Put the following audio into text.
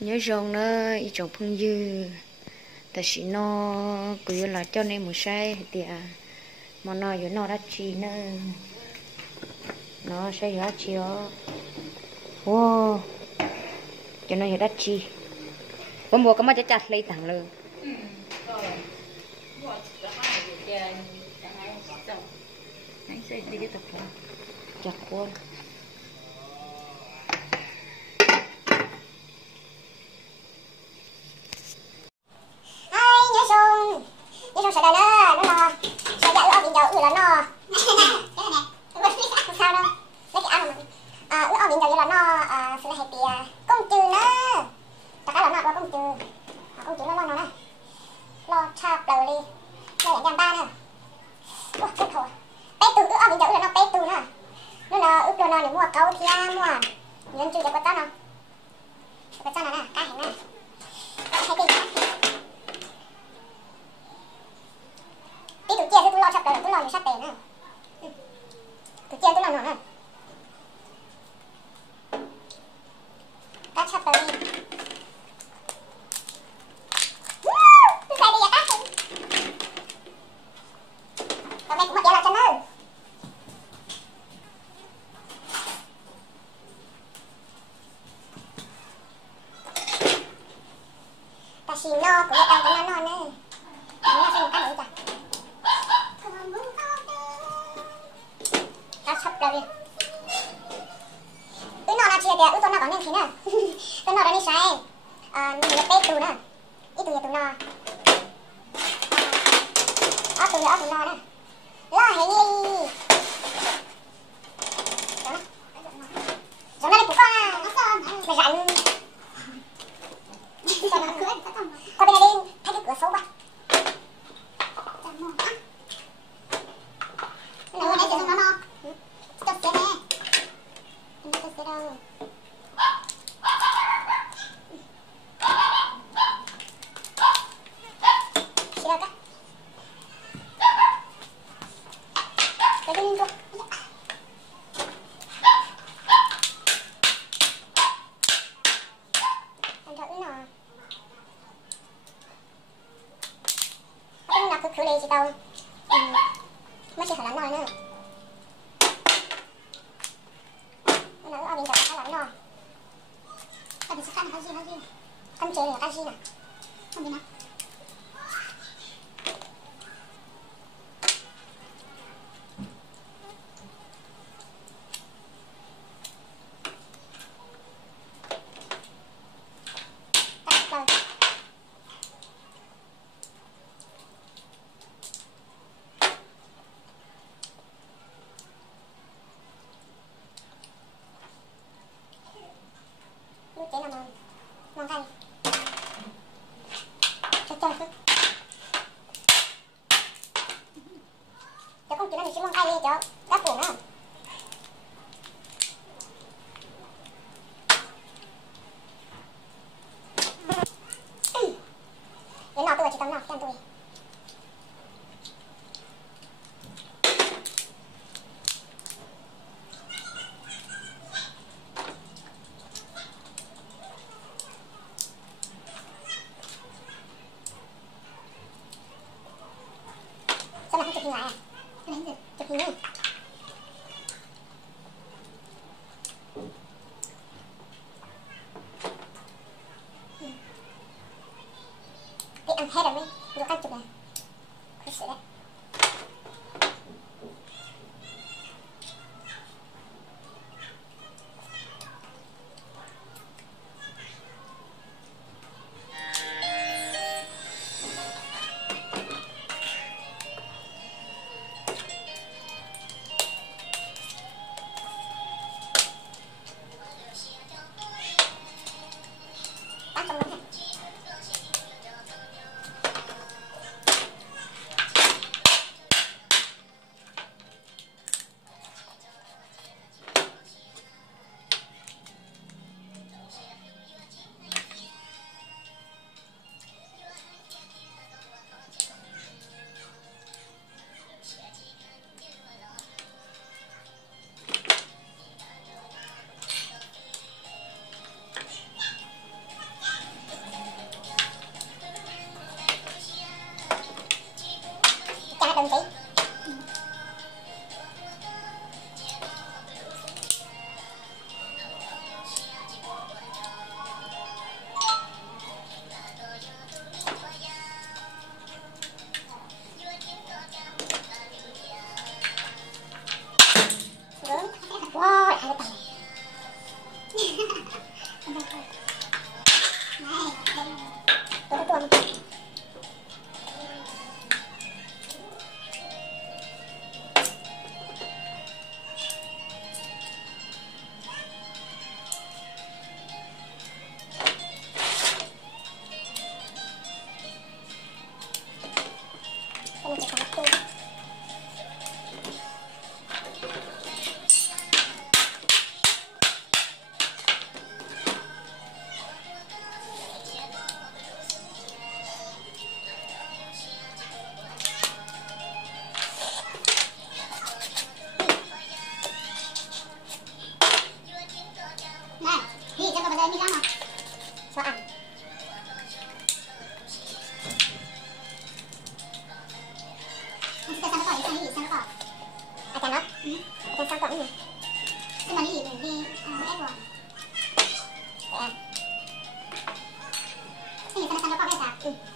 nhớ rong nó ý trồng phong dư ta chỉ nó cứ là cho nên một sai thì mà nó giờ nó đã chi nó sẽ giá chi ó wow cho nó giờ đã chi có mua có mà chặt lấy thẳng luôn chặt luôn nhưng sợ nó no sợ dạo ở bên dầu là no không sao đâu lấy cái ăn mà ở bên dầu là no sẽ là hết tiền công trừ nữa tất cả là no qua công trừ nó lo nè lo chạp đầu đi lo nhận ba nữa ủa chết thôi bé từ ở bên dầu là nó bé từ nữa nó là ướp đồ nó để mua câu thì mua nhân trừ cho có tao nào có tao nào nè cái hình nè hay tiền tí tụi chia tôi lo sắp tới tôi lo sắp tiền nữa tụi chia tôi lo nữa cắt sắp tới đi tôi phải đi ra cắt còn đây cũng mất giá là chân nữa ta xì no cũng là tao cũng no nữa nó xin cái nữa chả ta sắp ra đi nó là chia tiền tôi nó còn nên thế nữa tôi nó đã đi sai mình là tết tù nữa ít tù nó ở tù nó nữa lo hay đi rồi nó đi của con mày rảnh qua bên này đi thay cái cửa xấu quá này nãy giờ nó no cho xe nè em cho xe đâu xe đâu các cái đi luôn anh thử nó cái nào cứ lấy chị tao mới chỉ phải làm nồi nữa nó ở bên cạnh nó làm nồi anh sẽ cắt cái gì con chế là cái gì nè không biết nào chế là mòn tay cho con chị nó mình sẽ mòn tay đi cho các phụ nữa để nọ tôi chỉ tao nọ cho tôi sao mà không chụp hình lại à? Chụp hình đi. Đi ăn hết rồi mấy, rồi ăn chụp này. Khởi sự đấy. luôn. Mình chỉ còn một này, đi cho vào đây đi ra mà. Cho ăn. Kita sama kau, ini sama kau. Akan apa? Akan sama kau ini. Cuma ini di ekor. Ya. Ini sama kau biasa.